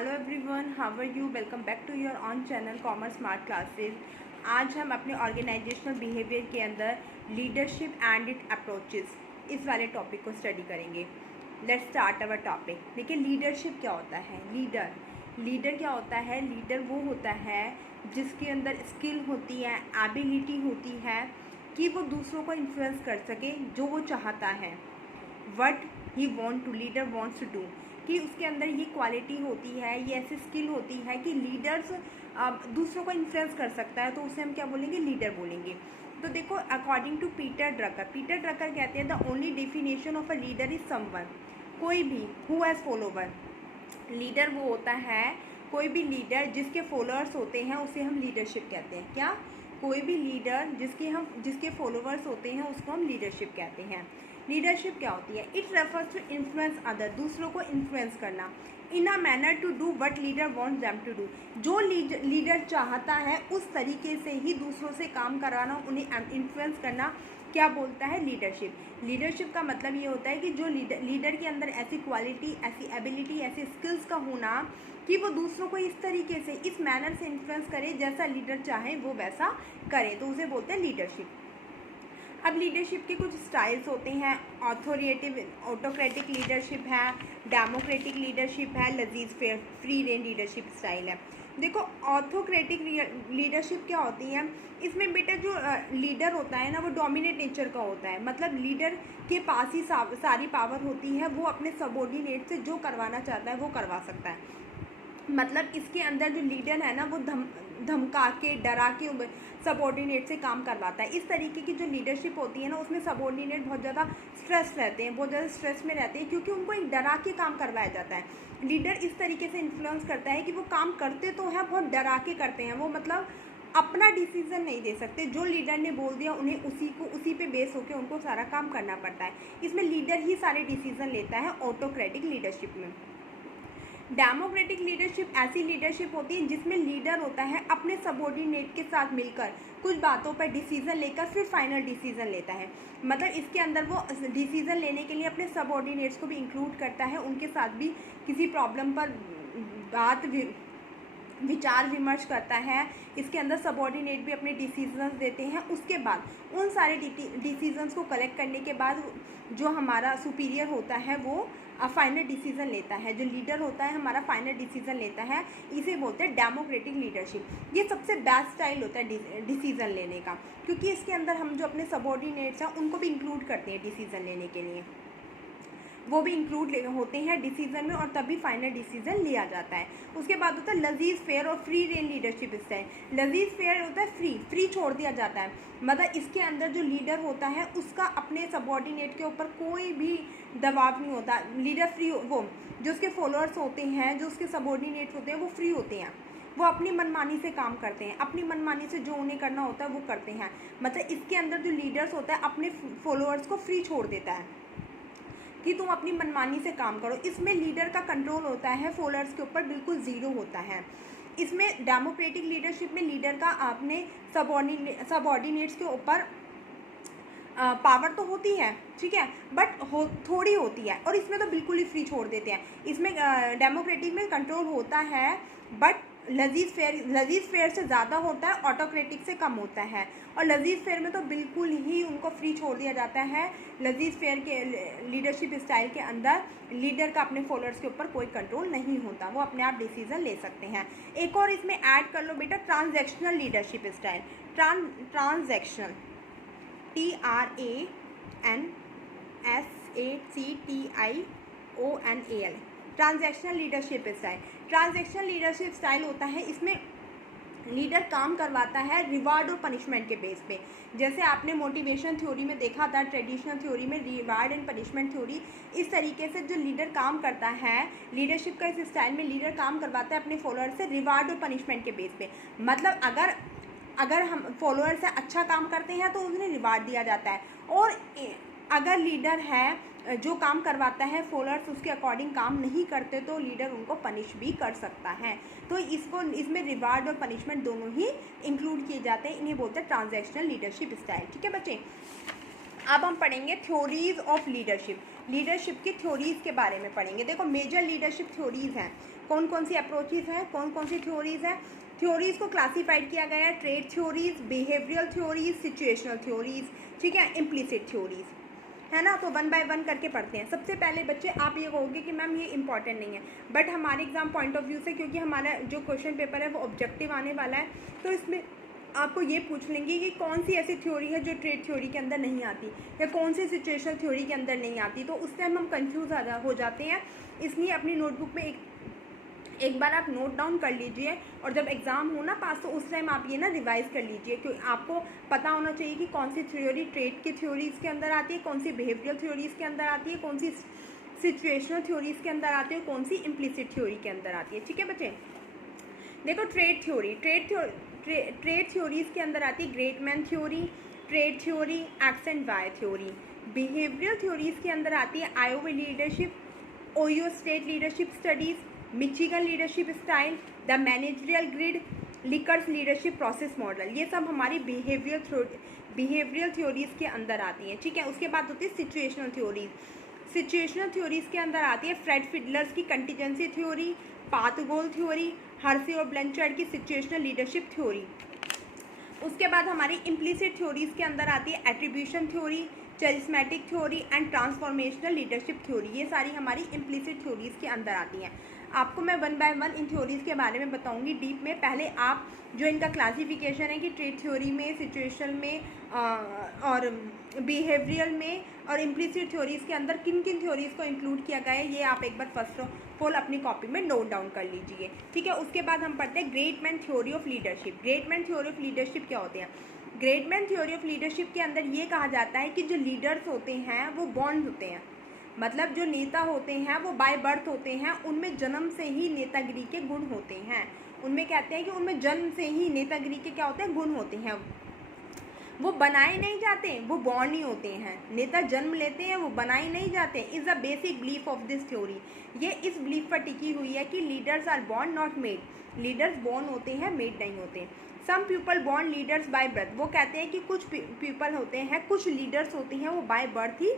Hello everyone, how are you. Welcome back to your own channel commerce smart classes. आज हम अपने organisational behaviour के अंदर leadership and it approaches इस वाले टॉपिक को स्टडी करेंगे। Let's start our topic. देखिए, लीडरशिप क्या होता है। लीडर क्या होता है। लीडर वो होता है जिसके अंदर स्किल होती है, एबिलिटी होती है कि वो दूसरों को इन्फ्लुएंस कर सके जो वो चाहता है। What he want to, leader wants to do, कि उसके अंदर ये क्वालिटी होती है, ये ऐसी स्किल होती है कि लीडर्स दूसरों को इन्फ्लुएंस कर सकता है, तो उसे हम क्या बोलेंगे, लीडर बोलेंगे। तो देखो, अकॉर्डिंग टू पीटर ड्रकर कहते हैं the only definition of a leader is someone, कोई भी हु हैज़ फॉलोवर। लीडर वो होता है, कोई भी लीडर जिसके फॉलोअर्स होते हैं उसे हम लीडरशिप कहते हैं। क्या? कोई भी लीडर जिसके फॉलोअर्स होते हैं उसको हम लीडरशिप कहते हैं। लीडरशिप क्या होती है? It refers to influence other, दूसरों को इन्फ्लुएंस करना in a manner to do what leader want them to do. जो लीडर चाहता है उस तरीके से ही दूसरों से काम कराना, उन्हें इन्फ्लुएंस करना, क्या बोलता है? लीडरशिप का मतलब ये होता है कि जो लीडर के अंदर ऐसी क्वालिटी, ऐसी एबिलिटी, ऐसी स्किल्स का होना कि वो दूसरों को इस तरीके से, इस मैनर से इन्फ्लुएंस करे जैसा लीडर चाहे वो वैसा करे, तो उसे बोलते हैं लीडरशिप। अब लीडरशिप के कुछ स्टाइल्स होते हैं। ऑटोक्रेटिक लीडरशिप है, डेमोक्रेटिक लीडरशिप है, लजीज फ्री रेंज लीडरशिप स्टाइल है। देखो, ऑटोक्रेटिक लीडरशिप क्या होती है? इसमें बेटा जो लीडर होता है ना, वो डोमिनेट नेचर का होता है। मतलब लीडर के पास ही सारी पावर होती है, वो अपने सबॉर्डिनेट से जो करवाना चाहता है वो करवा सकता है। मतलब इसके अंदर जो लीडर है ना, वो धमका के, डरा के सबॉर्डिनेट से काम करवाता है। इस तरीके की जो लीडरशिप होती है ना, उसमें सबॉर्डिनेट बहुत ज़्यादा स्ट्रेस रहते हैं, बहुत ज़्यादा स्ट्रेस में रहते हैं, क्योंकि उनको एक डरा के काम करवाया जाता है। लीडर इस तरीके से इन्फ्लुएंस करता है कि वो काम करते तो हैं, बहुत डरा के करते हैं। वो मतलब अपना डिसीजन नहीं दे सकते, जो लीडर ने बोल दिया उन्हें उसी पे बेस होकर उनको सारा काम करना पड़ता है। इसमें लीडर ही सारे डिसीजन लेता है ऑटोक्रेटिक लीडरशिप में। डेमोक्रेटिक लीडरशिप ऐसी लीडरशिप होती है जिसमें लीडर होता है अपने सबॉर्डिनेट के साथ मिलकर कुछ बातों पर डिसीजन लेकर फिर फाइनल डिसीजन लेता है। मतलब इसके अंदर वो डिसीजन लेने के लिए अपने सबॉर्डिनेट्स को भी इंक्लूड करता है, उनके साथ भी किसी प्रॉब्लम पर विचार विमर्श करता है। इसके अंदर सबॉर्डिनेट भी अपने डिसीजंस देते हैं। उसके बाद उन सारे डिसीजंस को कलेक्ट करने के बाद जो हमारा सुपीरियर होता है वो फाइनल डिसीजन लेता है। जो लीडर होता है हमारा फाइनल डिसीजन लेता है, इसे बोलते हैं डेमोक्रेटिक लीडरशिप। ये सबसे बेस्ट स्टाइल होता है डिसीजन लेने का, क्योंकि इसके अंदर हम जो अपने सबॉर्डिनेट्स हैं उनको भी इंक्लूड करते हैं डिसीजन लेने के लिए, वो भी इंक्लूड होते हैं डिसीजन में, और तभी फाइनल डिसीजन लिया जाता है। उसके बाद होता है लजीज फेयर और फ्री रेंज लीडरशिप स्टाइल। लजीज फेयर होता है फ्री छोड़ दिया जाता है। मतलब इसके अंदर जो लीडर होता है उसका अपने सबॉर्डिनेट के ऊपर कोई भी दबाव नहीं होता। लीडर फ्री, वो जो उसके फॉलोअर्स होते हैं, जो उसके सबॉर्डिनेट होते हैं, वो फ्री होते हैं। वो अपनी मनमानी से काम करते हैं, अपनी मनमानी से जो उन्हें करना होता है वो करते हैं। मतलब इसके अंदर जो लीडर्स होता है अपने फॉलोअर्स को फ्री छोड़ देता है कि तुम अपनी मनमानी से काम करो। इसमें लीडर का कंट्रोल होता है फॉलोअर्स के ऊपर बिल्कुल ज़ीरो होता है। इसमें डेमोक्रेटिक लीडरशिप में लीडर का अपने सबॉर्डिनेट्स के ऊपर पावर तो होती है, ठीक है, बट थोड़ी होती है, और इसमें तो बिल्कुल ही फ्री छोड़ देते हैं। इसमें डेमोक्रेटिक में कंट्रोल होता है, बट लजीज फेयर से ज़्यादा होता है, ऑटोक्रेटिक से कम होता है। और लजीज फेयर में तो बिल्कुल ही उनको फ्री छोड़ दिया जाता है। लजीज फेयर के लीडरशिप स्टाइल के अंदर लीडर का अपने फॉलोअर्स के ऊपर कोई कंट्रोल नहीं होता, वो अपने आप डिसीजन ले सकते हैं। एक और इसमें ऐड कर लो बेटा, transactional leadership style. Transactional, TRANSACTIONAL, transactional leadership style. Transactional leadership style होता है, इसमें लीडर काम करवाता है रिवार्ड और पनिशमेंट के बेस पे। जैसे आपने मोटिवेशन थ्योरी में देखा था, ट्रेडिशनल थ्योरी में रिवार्ड एंड पनिशमेंट थ्योरी, इस तरीके से जो लीडर काम करता है, लीडरशिप का इस स्टाइल में लीडर काम करवाता है अपने फॉलोअर से रिवार्ड और पनिशमेंट के बेस पे। मतलब अगर हम फॉलोअर से अच्छा काम करते हैं तो उन्हें रिवार्ड दिया जाता है, और अगर लीडर है जो काम करवाता है फॉलोअर्स उसके अकॉर्डिंग काम नहीं करते तो लीडर उनको पनिश भी कर सकता है। तो इसमें रिवार्ड और पनिशमेंट दोनों ही इंक्लूड किए जाते हैं। इन्हें बोलते हैं ट्रांजैक्शनल लीडरशिप स्टाइल। ठीक है बच्चे, अब हम पढ़ेंगे थ्योरीज ऑफ लीडरशिप। लीडरशिप की थ्योरीज के बारे में पढ़ेंगे। देखो, मेजर लीडरशिप थ्योरीज हैं। कौन कौन सी अप्रोचेज हैं, कौन कौन सी थ्योरीज हैं। थ्योरीज को क्लासीफाइड किया गया है, trade theories, behavioural theories, situational theories, ठीक है, इम्प्लिसिट थ्योरीज, है ना। तो वन बाय वन करके पढ़ते हैं। सबसे पहले बच्चे आप ये कहोगे कि मैम ये इंपॉर्टेंट नहीं है, बट हमारे एग्जाम पॉइंट ऑफ व्यू से, क्योंकि हमारा जो क्वेश्चन पेपर है वो ऑब्जेक्टिव आने वाला है, तो इसमें आपको ये पूछ लेंगे कि कौन सी ऐसी थ्योरी है जो ट्रेड थ्योरी के अंदर नहीं आती, या कौन सी सिचुएशनल थ्योरी के अंदर नहीं आती। तो उस टाइम हम कंफ्यूज हो जाते हैं। इसलिए अपनी नोटबुक में एक बार आप नोट डाउन कर लीजिए, और जब एग्ज़ाम हो ना पास, तो उस टाइम आप ये ना रिवाइज कर लीजिए, क्योंकि आपको पता होना चाहिए कि कौन सी थ्योरी ट्रेड की थ्योरीज़ के अंदर आती है, कौन सी बिहेवियरल थ्योरीज़ के अंदर आती है, कौन सी सिचुएशनल थ्योरीज़ के अंदर आती है, कौन सी इम्प्लिसिट थ्योरी के अंदर आती है। ठीक है बच्चे, देखो ट्रेड थ्योरीज़ के अंदर आती है great man theory, trait theory, X and Y theory. Behavioural theories के अंदर आती है Iowa leadership, Ohio State leadership studies, Michigan leadership style, the managerial grid, Likert's leadership process model. ये सब हमारी बिहेवियरल थ्योरीज़ के अंदर आती हैं। ठीक है, उसके बाद होती है सिचुएशनल थ्योरीज। सिचुएशनल थ्योरीज़ के अंदर आती है फ्रेड फिडलर्स की कंटीजेंसी थ्योरी, पाथ गोल थ्योरी, हर्सी और ब्लैंचार्ड की सिचुएशनल लीडरशिप थ्योरी। उसके बाद हमारी इम्प्लिसिट थ्योरीज़ के अंदर आती है attribution theory, charismatic theory and transformational leadership theory. ये सारी हमारी इम्प्लिसिट थ्योरीज़ के अंदर आती हैं। आपको मैं one by one in theories के बारे में बताऊंगी डीप में। पहले आप जो इनका क्लासिफिकेशन है कि ट्रेड थ्योरी में, सिचुएशन में और बिहेवियरल में और इम्प्लिसिट थ्योरीज़ के अंदर किन किन थ्योरीज़ को इंक्लूड किया गया है, ये आप एक बार फर्स्ट ऑफ ऑल अपनी कॉपी में नोट डाउन कर लीजिए। ठीक है, उसके बाद हम पढ़ते हैं great man theory of leadership. Great man theory of leadership क्या होते हैं? Great man theory of leadership के अंदर ये कहा जाता है कि जो लीडर्स होते हैं वो बॉर्न होते हैं, मतलब जो नेता होते हैं वो बाय बर्थ होते हैं, उनमें जन्म से ही नेतागिरी के गुण होते हैं। उनमें कहते हैं कि उनमें जन्म से ही नेतागिरी के क्या होते हैं, गुण होते हैं। वो बनाए नहीं जाते, वो बॉर्न ही होते हैं। नेता जन्म लेते हैं, वो बनाए नहीं जाते। Is the basic belief of this theory. ये इस बिलीफ पर टिकी हुई है कि leaders are born not made. Leaders born होते हैं, मेड नहीं होते। Some people born leaders by birth. वो कहते हैं कि कुछ पीपल होते हैं, कुछ लीडर्स होते हैं वो बाय बर्थ ही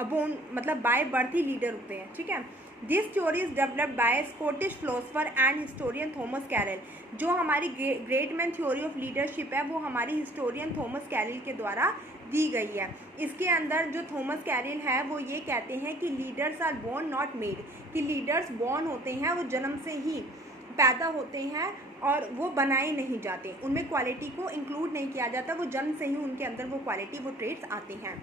बोर्न, मतलब बाय बर्थ ही लीडर होते हैं। ठीक है, this theory is developed by Scottish philosopher and historian Thomas Carlyle. जो हमारी great man theory of leadership है वो हमारी हिस्टोरियन थॉमस कैरल के द्वारा दी गई है। इसके अंदर जो थॉमस कैरल है वो ये कहते हैं कि leaders are born not made, कि लीडर्स बॉर्न होते हैं, वो जन्म से ही पैदा होते हैं और वो बनाए नहीं जाते, उनमें क्वालिटी को इंक्लूड नहीं किया जाता, वो जन्म से ही उनके अंदर वो क्वालिटी, वो ट्रेड्स आते हैं।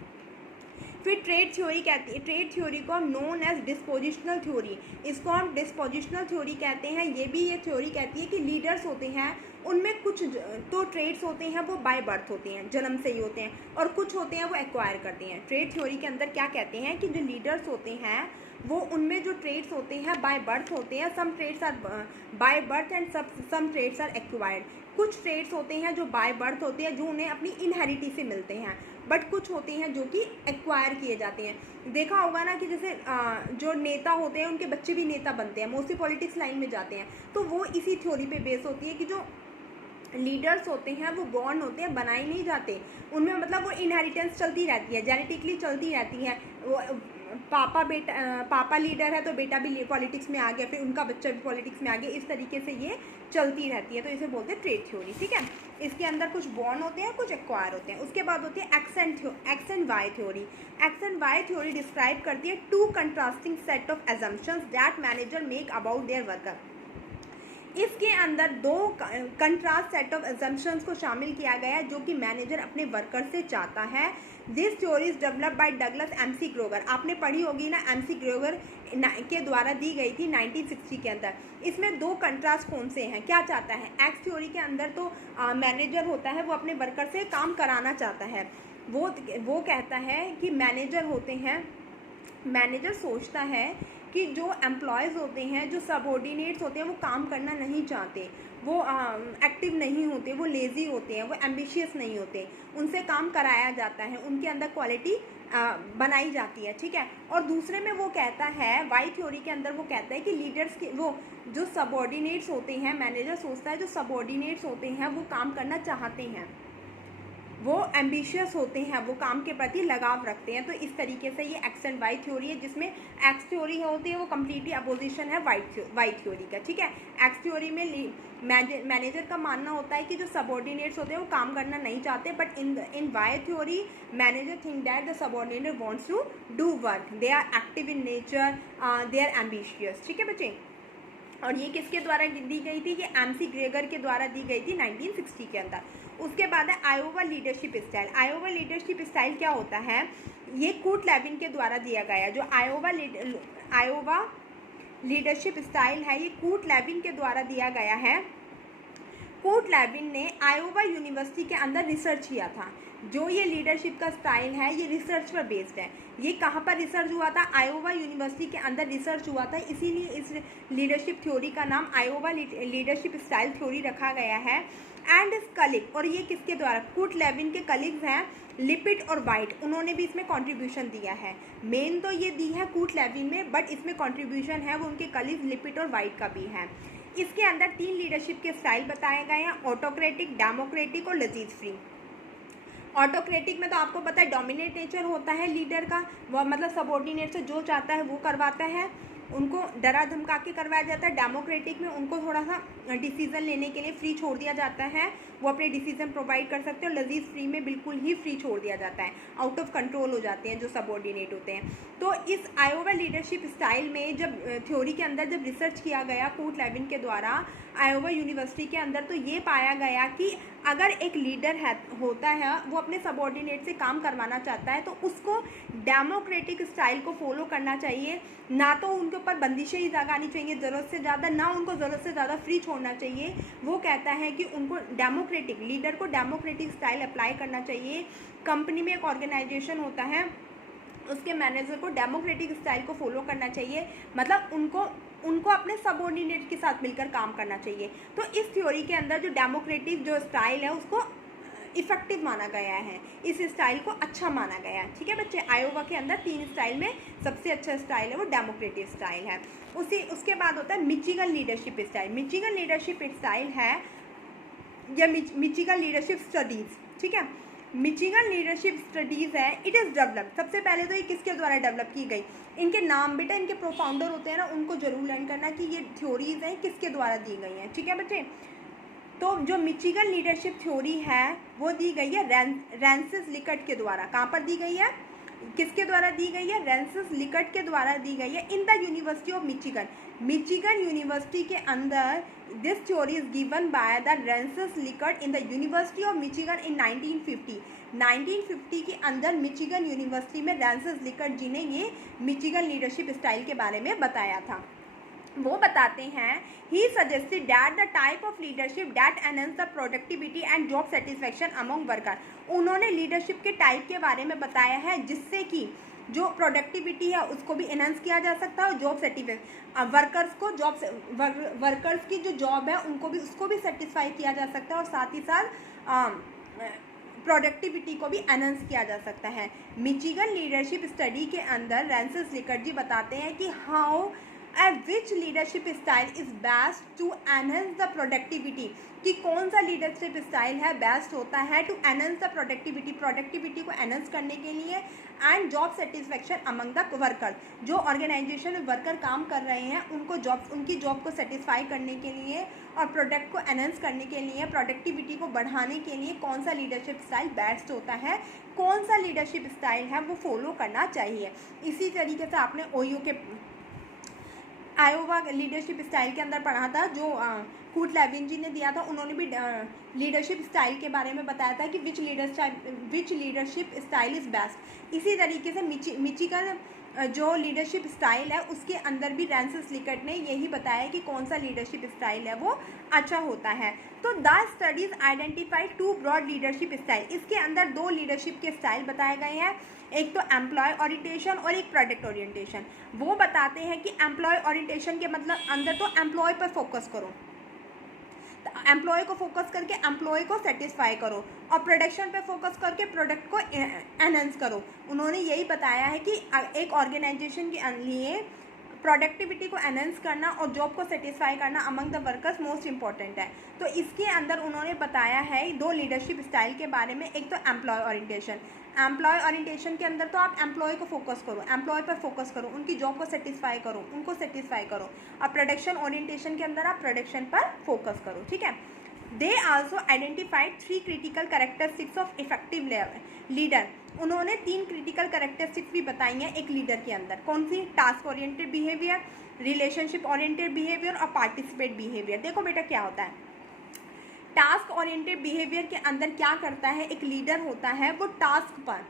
फिर ट्रेड थ्योरी कहती है, ट्रेड थ्योरी को हम नोन एज डिस्पोजिशनल थ्योरी, इसको हम डिस्पोजिशनल थ्योरी कहते हैं। ये थ्योरी कहती है कि लीडर्स होते हैं, उनमें कुछ तो ट्रेड्स होते हैं वो बाय बर्थ होते हैं, जन्म से ही होते हैं, और कुछ होते हैं वो एक्वायर करते हैं। ट्रेड थ्योरी के अंदर क्या कहते हैं कि जो लीडर्स होते हैं वो उनमें जो ट्रेड्स होते हैं बाय बर्थ होते हैं। Some traits are by birth and some traits are acquired. कुछ ट्रेड्स होते हैं जो बाय बर्थ होते हैं, जो उन्हें अपनी इनहेरिटी से मिलते हैं, बट कुछ होते हैं जो कि एक्वायर किए जाते हैं। देखा होगा ना कि जैसे जो नेता होते हैं उनके बच्चे भी नेता बनते हैं, मोस्टली पॉलिटिक्स लाइन में जाते हैं, तो वो इसी थ्योरी पे बेस होती है कि जो लीडर्स होते हैं वो बॉर्न होते हैं, बनाए नहीं जाते, उनमें मतलब वो इनहेरिटेंस चलती रहती है, जेनेटिकली चलती रहती है। वो पापा लीडर है तो बेटा भी पॉलिटिक्स में आ गया, फिर उनका बच्चा भी पॉलिटिक्स में आ गया, इस तरीके से ये चलती रहती है, तो इसे बोलते हैं ट्रेड थ्योरी। ठीक है, इसके अंदर कुछ बॉर्न होते हैं, कुछ एक्वायर होते हैं। उसके बाद होती है X and Y theory. X and Y theory describe करती है two contrasting set of assumptions that manager make about their worker. इसके अंदर दो कंट्रास्ट सेट ऑफ एजम्पशंस को शामिल किया गया है जो कि मैनेजर अपने वर्कर से चाहता है। This theory is developed by Douglas McGregor. आपने पढ़ी होगी ना, एमसी ग्रोगर के द्वारा दी गई थी 1960 के अंदर। इसमें दो कंट्रास्ट कौन से हैं, क्या चाहता है? एक्स थ्योरी के अंदर तो मैनेजर होता है वो अपने वर्कर से काम कराना चाहता है, वो कहता है कि मैनेजर होते हैं, मैनेजर सोचता है कि जो एम्प्लॉयज़ होते हैं, जो सबऑर्डिनेट्स होते हैं, वो काम करना नहीं चाहते, वो एक्टिव नहीं होते, वो लेज़ी होते हैं, वो एम्बिशियस नहीं होते, उनसे काम कराया जाता है, उनके अंदर क्वालिटी बनाई जाती है। ठीक है, और दूसरे में वो कहता है, वाई थ्योरी के अंदर वो कहता है कि लीडर्स के वो जो सबऑर्डिनेट्स होते हैं, मैनेजर सोचता है जो सबऑर्डिनेट्स होते हैं वो काम करना चाहते हैं, वो एम्बिशियस होते हैं, वो काम के प्रति लगाव रखते हैं। तो इस तरीके से ये एक्स एंड वाई थ्योरी है, जिसमें एक्स थ्योरी होती है वो कम्प्लीटली अपोजिशन है वाई थ्योरी का, ठीक है। एक्स थ्योरी में मैनेजर का मानना होता है कि जो सबऑर्डिनेट्स होते हैं वो काम करना नहीं चाहते, but in Y theory manager think that the subordinate wants to do work, they are active in nature, they are ambitious, ठीक है बच्चे। और ये किसके द्वारा दी गई थी? ये एमसी ग्रेगर के द्वारा दी गई थी 1960 के अंदर। उसके बाद है Iowa leadership style. Iowa leadership style क्या होता है? ये कूट लेविन के द्वारा दिया गया। जो आयोवा लीडरशिप स्टाइल है ये कूट लेविन के द्वारा दिया गया है। कूट लेविन ने आयोवा यूनिवर्सिटी के अंदर रिसर्च किया था। जो ये लीडरशिप का स्टाइल है ये रिसर्च पर बेस्ड है। ये कहाँ पर रिसर्च हुआ था? आयोवा यूनिवर्सिटी के अंदर रिसर्च हुआ था, इसीलिए इस लीडरशिप थ्योरी का नाम आयोवा लीडरशिप स्टाइल थ्योरी रखा गया है। एंड इस कलीग, और ये किसके द्वारा? कूट लेविन के कलीग्स हैं लिपिड और वाइट, उन्होंने भी इसमें कंट्रीब्यूशन दिया है। मेन तो ये दी है कूट लेविन में, बट इसमें कंट्रीब्यूशन है वो उनके कलीग्स लिपिड और वाइट का भी है। इसके अंदर 3 लीडरशिप के स्टाइल बताए गए हैं, ऑटोक्रेटिक, डेमोक्रेटिक और लजीज फ्री। ऑटोक्रेटिक में तो आपको पता है डोमिनेट नेचर होता है लीडर का, वह मतलब सबऑर्डिनेट से जो चाहता है वो करवाता है, उनको डरा धमका के करवाया जाता है। डेमोक्रेटिक में उनको थोड़ा सा डिसीजन लेने के लिए फ्री छोड़ दिया जाता है, वो अपने डिसीजन प्रोवाइड कर सकते हैं। और लजीज फ्री में बिल्कुल ही फ्री छोड़ दिया जाता है, आउट ऑफ कंट्रोल हो जाते हैं जो सबऑर्डिनेट होते हैं। तो इस आयोवा लीडरशिप स्टाइल में जब थ्योरी के अंदर जब रिसर्च किया गया कूट लेविन के द्वारा आयोवा यूनिवर्सिटी के अंदर, तो ये पाया गया कि अगर एक लीडर होता है वो अपने सबऑर्डिनेट से काम करवाना चाहता है तो उसको डेमोक्रेटिक स्टाइल को फॉलो करना चाहिए, ना तो उनके ऊपर बंदिशें ही लगानी चाहिए ज़रूरत से ज़्यादा, ना उनको ज़रूरत से ज़्यादा फ्री छोड़ना चाहिए। वो कहता है कि उनको डेमोक्रेटिक लीडर को डेमोक्रेटिक स्टाइल अप्लाई करना चाहिए। कंपनी में एक ऑर्गेनाइजेशन होता है, उसके मैनेजर को डेमोक्रेटिक स्टाइल को फॉलो करना चाहिए, मतलब उनको अपने सबऑर्डिनेट के साथ मिलकर काम करना चाहिए। तो इस थ्योरी के अंदर जो डेमोक्रेटिक जो स्टाइल है उसको इफेक्टिव माना गया है, इस स्टाइल को अच्छा माना गया है, ठीक है बच्चे। आयोवा के अंदर 3 स्टाइल में सबसे अच्छा स्टाइल है वो डेमोक्रेटिक स्टाइल है। उसके बाद होता है Michigan leadership style. Michigan leadership style है या मिचिगन लीडरशिप स्टडीज़, ठीक है। मिचिगन लीडरशिप स्टडीज़ है, इट इज़ डेवलप। सबसे पहले तो ये किसके द्वारा डेवलप की गई? इनके नाम बेटा, इनके प्रोफाउंडर होते हैं ना, उनको जरूर लर्न करना कि ये थ्योरीज हैं किसके द्वारा दी गई हैं, ठीक है बच्चे। तो जो मिचिगन लीडरशिप थ्योरी है वो दी गई है रैंसिस लिकट के द्वारा। कहाँ पर दी गई है? किसके द्वारा दी गई है? रैंसिस लिकट के द्वारा दी गई है in the university of Michigan. Michigan university के अंदर this theory is given by the Rensis Likert in the university of Michigan in 1950। 1950 के अंदर मिचिगन यूनिवर्सिटी में रैंसिस लिकट जी ने ये मिचिगन लीडरशिप स्टाइल के बारे में बताया था। वो बताते हैं he suggested that the type of leadership that enhance the productivity and job satisfaction among worker. उन्होंने लीडरशिप के टाइप के बारे में बताया है जिससे कि जो प्रोडक्टिविटी है उसको भी एनहेंस किया जा सकता है और जॉब सेटिस्फैक्शन वर्कर्स की जो जॉब है उनको भी उसको भी सेटिस्फाई किया जा सकता है और साथ ही साथ प्रोडक्टिविटी को भी एनहेंस किया जा सकता है। मिचिगन लीडरशिप स्टडी के अंदर रैंसिस लिकट जी बताते हैं कि how which leadership style is best to enhance the productivity, कि कौन सा लीडरशिप स्टाइल है बेस्ट होता है टू एनहेंस द प्रोडक्टिविटी को एनहेंस करने के लिए and job satisfaction among the worker. जो ऑर्गेनाइजेशन में वर्कर काम कर रहे हैं उनकी जॉब को सेटिस्फाई करने के लिए और प्रोडक्ट को एनहेंस करने के लिए, प्रोडक्टिविटी को बढ़ाने के लिए कौन सा लीडरशिप स्टाइल बेस्ट होता है, कौन सा लीडरशिप स्टाइल है वो फॉलो करना चाहिए। इसी तरीके से आपने ओयू के आयोवा लीडरशिप स्टाइल के अंदर पढ़ा था जो कूट लेविन जी ने दिया था। उन्होंने भी लीडरशिप स्टाइल के बारे में बताया था कि विच लीडरशिप स्टाइल इज़ बेस्ट। इसी तरीके से मिचिगन जो लीडरशिप स्टाइल है उसके अंदर भी रैंसिस लिकट ने यही बताया कि कौन सा लीडरशिप स्टाइल है वो अच्छा होता है। तो the studies identify 2 broad leadership style. इसके अंदर 2 लीडरशिप के स्टाइल बताए गए हैं, एक तो एम्प्लॉय ओरिएंटेशन और एक प्रोडक्ट ओरिएंटेशन। वो बताते हैं कि एम्प्लॉय ओरिएंटेशन के मतलब अंदर तो एम्प्लॉय पर फोकस करो, एम्प्लॉय को फोकस करके एम्प्लॉय को सेटिस्फाई करो और प्रोडक्शन पे फोकस करके प्रोडक्ट को एनहेंस करो। उन्होंने यही बताया है कि एक ऑर्गेनाइजेशन के लिए प्रोडक्टिविटी को एनहेंस करना और जॉब को सेटिस्फाई करना among the workers most important है। तो इसके अंदर उन्होंने बताया है 2 लीडरशिप स्टाइल के बारे में। एक तो एम्प्लॉय ओरिएंटेशन, एम्प्लॉय ओरिएंटेशन के अंदर तो आप एम्प्लॉय को फोकस करो, एम्प्लॉय पर फोकस करो, उनकी जॉब को सेटिस्फाई करो, उनको सेटिस्फाई करो। और प्रोडक्शन ओरिएंटेशन के अंदर आप प्रोडक्शन पर फोकस करो, ठीक है। They also identified 3 critical characteristics of effective leader. उन्होंने 3 क्रिटिकल कैरेक्टरिस्टिक्स भी बताई हैं एक लीडर के अंदर। कौन सी? Task oriented behaviour, relationship oriented behaviour और पार्टिसिपेट बिहेवियर। देखो बेटा क्या होता है, टास्क ओरिएंटेड बिहेवियर के अंदर क्या करता है एक लीडर होता है, वो टास्क पर,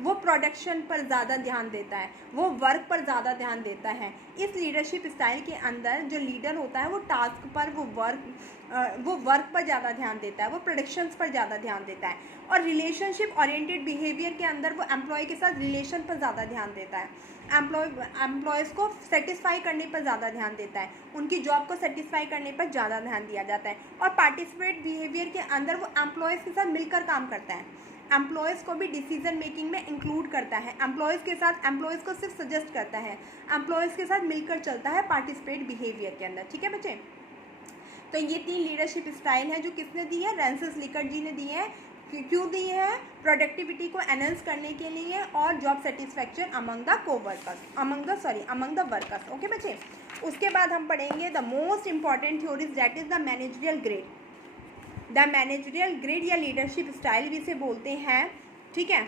वो प्रोडक्शन पर ज़्यादा ध्यान देता है, वो वर्क पर ज़्यादा ध्यान देता है। इस लीडरशिप स्टाइल के अंदर जो लीडर होता है वो टास्क पर, वो वर्क पर ज़्यादा ध्यान देता है, वो प्रोडक्शंस पर ज़्यादा ध्यान देता है। और रिलेशनशिप ओरिएंटेड बिहेवियर के अंदर वो एम्प्लॉय के साथ रिलेशन पर ज़्यादा ध्यान देता है, एम्प्लॉयज़ को सेटिस्फाई करने पर ज़्यादा ध्यान देता है, उनकी जॉब को सेटिस्फाई करने पर ज़्यादा ध्यान दिया जाता है। और पार्टिसिपेट बिहेवियर के अंदर वो एम्प्लॉयज़ के साथ मिलकर काम करता है, एम्प्लॉयज़ को भी डिसीजन मेकिंग में इंक्लूड करता है, एम्प्लॉयज़ के साथ एम्प्लॉयज़ को सिर्फ सजेस्ट करता है, एम्प्लॉयज़ के साथ मिलकर चलता है पार्टिसिपेट बिहेवियर के अंदर, ठीक है बच्चे। तो ये 3 लीडरशिप स्टाइल हैं जो किसने दी है? रैंसिस लिकर्ट जी ने दी है। क्यों दी है? प्रोडक्टिविटी को एनहेंस करने के लिए और job satisfaction among the workers. Okay बच्चे, उसके बाद हम पढ़ेंगे the most important theories that is the managerial grade. The managerial grade या लीडरशिप स्टाइल भी इसे बोलते हैं, ठीक है।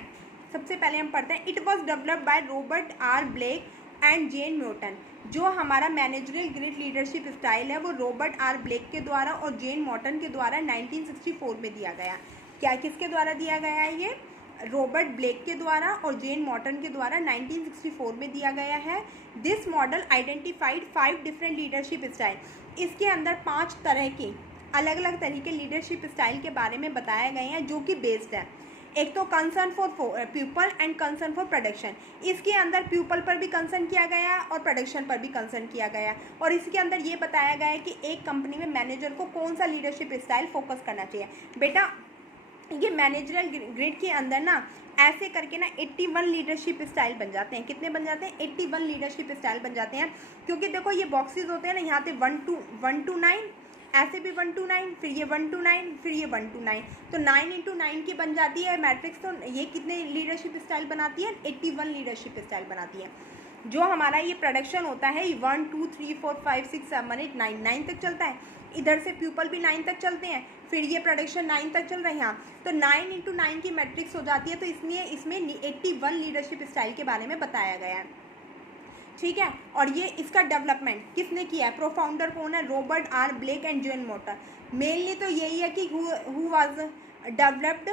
सबसे पहले हम पढ़ते हैं, it was developed by Robert R Blake and Jane Mouton. जो हमारा मैनेजरियल ग्रेड लीडरशिप स्टाइल है वो रॉबर्ट आर ब्लेक के द्वारा और जेन मॉर्टन के द्वारा 1964 में दिया गया। क्या किसके द्वारा दिया गया है? ये रॉबर्ट ब्लेक के द्वारा और जेन मॉर्टन के द्वारा 1964 में दिया गया है। This model identified 5 different leadership style. इसके अंदर 5 तरह के अलग अलग तरह के लीडरशिप स्टाइल के बारे में बताए गए हैं जो कि बेस्ड है। एक तो concern for people and concern for production. इसके अंदर पीपल पर भी कंसर्न किया गया और प्रोडक्शन पर भी कंसर्न किया गया। और इसके अंदर ये बताया गया है कि एक कंपनी में मैनेजर को कौन सा लीडरशिप स्टाइल फोकस करना चाहिए। बेटा ये मैनेजरियल ग्रेड के अंदर ना ऐसे करके ना 81 लीडरशिप स्टाइल बन जाते हैं। कितने बन जाते हैं? 81 लीडरशिप स्टाइल बन जाते हैं। क्योंकि देखो ये बॉक्सेस होते हैं ना, यहाँ पे 1 to 9, ऐसे भी 1 to 9, फिर ये 1 to 9, फिर ये 1 to 9, तो 9 into 9 की बन जाती है मैट्रिक्स। तो ये कितने लीडरशिप स्टाइल बनाती है? 81 लीडरशिप स्टाइल बनाती है। जो हमारा ये प्रोडक्शन होता है 1 2 3 4 5 6 7 8 9 तक चलता है। इधर से पीपल भी 9 तक चलते हैं, फिर ये प्रोडक्शन 9 तक चल रहा है यहाँ। तो 9 into 9 की मैट्रिक्स हो जाती है। तो इसलिए इसमें 81 लीडरशिप स्टाइल के बारे में बताया गया है, ठीक है। और ये इसका डेवलपमेंट किसने किया है? प्रोफाउंडर कौन है? Robert R Blake and Jane Mouton. Mainly तो यही है कि who was developed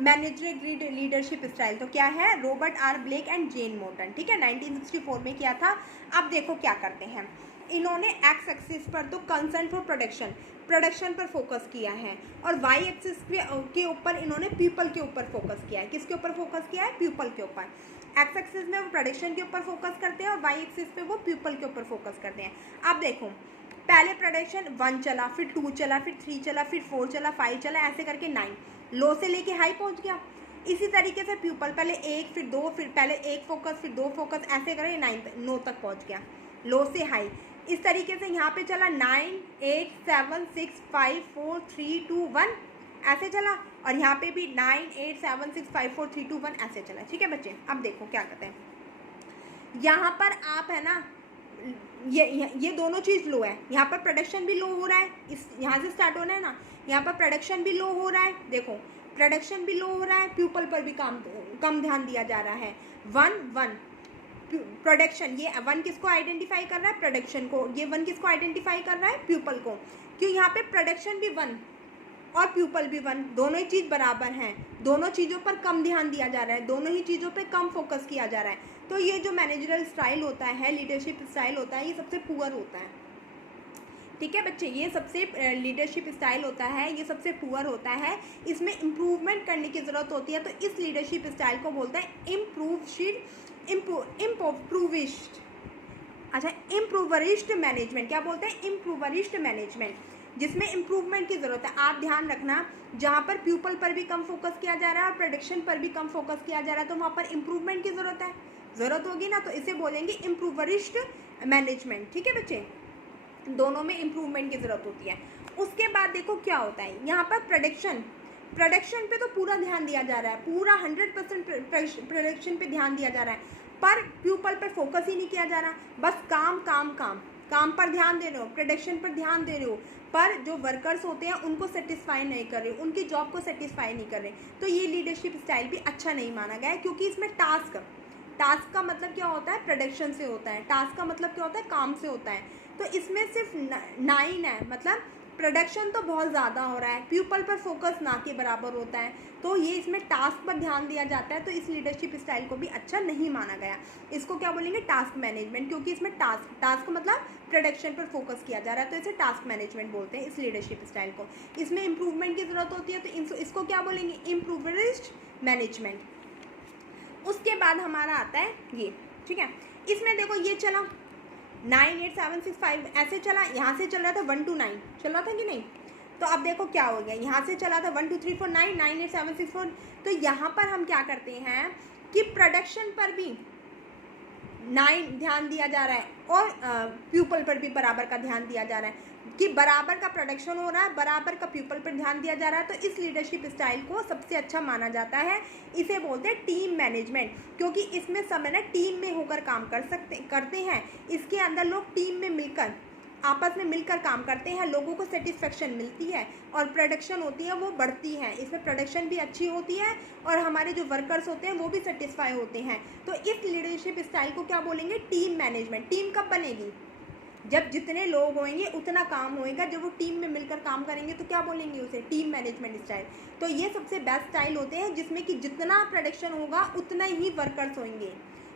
managerial grid leadership style. तो क्या है? Robert R Blake and Jane Mouton, ठीक है। 1964 में किया था। अब देखो क्या करते हैं, इन्होंने एक्स एक्सिस पर तो कंसर्न फॉर प्रोडक्शन पर फोकस किया है और वाई एक्सिस के ऊपर इन्होंने पीपल के ऊपर फोकस किया है। किसके ऊपर फोकस किया है? पीपल के ऊपर। एक्स एक्सिस में वो प्रोडक्शन के ऊपर फोकस करते हैं और वाई एक्सिस पे वो पीपल के ऊपर फोकस करते हैं। अब देखो पहले प्रोडक्शन 1 चला, फिर 2 चला, फिर 3 चला, फिर 4 चला, 5 चला, ऐसे करके 9 लो से लेके हाई पहुंच गया। इसी तरीके से पीपल पहले 1 फिर 2 फिर पहले 1 फोकस फिर 2 फोकस, ऐसे करके 9 तक पहुंच गया लो से हाई। इस तरीके से यहाँ पे चला 9 8 7 6 5 4 3 2 1 ऐसे चला। और यहाँ पे भी 9 8 7 6 5 4 3 2 1 ऐसे चला, ठीक है बच्चे। अब देखो क्या करते हैं, यहाँ पर आप है ना ये दोनों चीज़ लो है। यहाँ पर प्रोडक्शन भी लो हो रहा है, इस यहाँ से स्टार्ट हो रहा है ना, यहाँ पर प्रोडक्शन भी लो हो रहा है। देखो प्रोडक्शन भी लो हो रहा है, पीपल पर भी कम ध्यान दिया जा रहा है। 1 प्रोडक्शन, ये 1 किसको आइडेंटिफाई कर रहा है? प्रोडक्शन को। ये 1 किसको आइडेंटिफाई कर रहा है? पीपल को। क्यों? यहाँ पे प्रोडक्शन भी 1 और पीपल भी 1, दोनों ही चीज़ बराबर हैं। दोनों चीज़ों पर कम ध्यान दिया जा रहा है, दोनों ही चीज़ों पे कम फोकस किया जा रहा है। तो ये जो मैनेजरल स्टाइल होता है, लीडरशिप स्टाइल होता है, ये सबसे पुअर होता है, ठीक है बच्चे। ये सबसे लीडरशिप स्टाइल होता है, ये सबसे पुअर होता है। इसमें इम्प्रूवमेंट करने की ज़रूरत होती है। तो इस लीडरशिप स्टाइल को बोलते हैं इम्प्रूवरिस्ट मैनेजमेंट। क्या बोलते हैं? इम्प्रूवरिस्ट मैनेजमेंट, जिसमें इम्प्रूवमेंट की ज़रूरत है। आप ध्यान रखना, जहाँ पर पीपल पर भी कम फोकस किया जा रहा है और प्रोडक्शन पर भी कम फोकस किया जा रहा है, तो वहाँ पर इम्प्रूवमेंट की ज़रूरत होगी ना, तो इसे बोलेंगे इम्प्रूवरिस्ट मैनेजमेंट। ठीक है बच्चे, दोनों में इम्प्रूवमेंट की ज़रूरत होती है। उसके बाद देखो क्या होता है यहाँ पर प्रोडक्शन पे तो पूरा ध्यान दिया जा रहा है, पूरा 100% प्रोडक्शन पे ध्यान दिया जा रहा है, पर प्यूपल पर फोकस ही नहीं किया जा रहा। बस काम काम काम काम पर ध्यान दे रहे हो, प्रोडक्शन पर ध्यान दे रहे हो, पर जो वर्कर्स होते हैं उनको सेटिस्फाई नहीं कर रहे, उनकी जॉब को सेटिस्फाई नहीं कर रहे। तो ये लीडरशिप स्टाइल भी अच्छा नहीं माना गया है, क्योंकि इसमें टास्क का मतलब क्या होता है, प्रोडक्शन से होता है। टास्क का मतलब क्या होता है, काम से होता है। तो इसमें सिर्फ 9 है, मतलब प्रोडक्शन तो बहुत ज़्यादा हो रहा है, प्यूपल पर फोकस ना के बराबर होता है। तो ये इसमें टास्क पर ध्यान दिया जाता है, तो इस लीडरशिप स्टाइल को भी अच्छा नहीं माना गया। इसको क्या बोलेंगे, टास्क मैनेजमेंट, क्योंकि इसमें टास्क मतलब प्रोडक्शन पर फोकस किया जा रहा है, तो इसे टास्क मैनेजमेंट बोलते हैं इस लीडरशिप स्टाइल को। इसमें इंप्रूवमेंट की ज़रूरत होती है, तो इसको क्या बोलेंगे, इम्प्रूवरिस्ट मैनेजमेंट। उसके बाद हमारा आता है ये, ठीक है। इसमें देखो ये चला 9 8 7 6 5 ऐसे चला, यहाँ से चल रहा था 1 to 9 चल रहा था कि नहीं। तो अब देखो क्या हो गया, यहाँ से चला था 1 2 3 4 9 9 8 7 6 4। तो यहाँ पर हम क्या करते हैं कि प्रोडक्शन पर भी 9 ध्यान दिया जा रहा है और प्यूपल पर भी बराबर का ध्यान दिया जा रहा है, कि बराबर का प्रोडक्शन हो रहा है, बराबर का प्यूपल पर ध्यान दिया जा रहा है। तो इस लीडरशिप स्टाइल को सबसे अच्छा माना जाता है। इसे बोलते हैं टीम मैनेजमेंट, क्योंकि इसमें सब है ना टीम में होकर काम करते हैं। इसके अंदर लोग टीम में मिलकर, आपस में मिलकर काम करते हैं, लोगों को सेटिस्फेक्शन मिलती है और प्रोडक्शन होती है वो बढ़ती है। इसमें प्रोडक्शन भी अच्छी होती है और हमारे जो वर्कर्स होते हैं वो भी सेटिस्फाई होते हैं। तो इस लीडरशिप स्टाइल को क्या बोलेंगे, टीम मैनेजमेंट। टीम कब बनेगी, जब जितने लोग होंगे उतना काम होएगा, जब वो टीम में मिलकर काम करेंगे तो क्या बोलेंगे उसे, टीम मैनेजमेंट स्टाइल। तो ये सबसे बेस्ट स्टाइल होते हैं जिसमें कि जितना प्रोडक्शन होगा उतना ही वर्कर्स होंगे,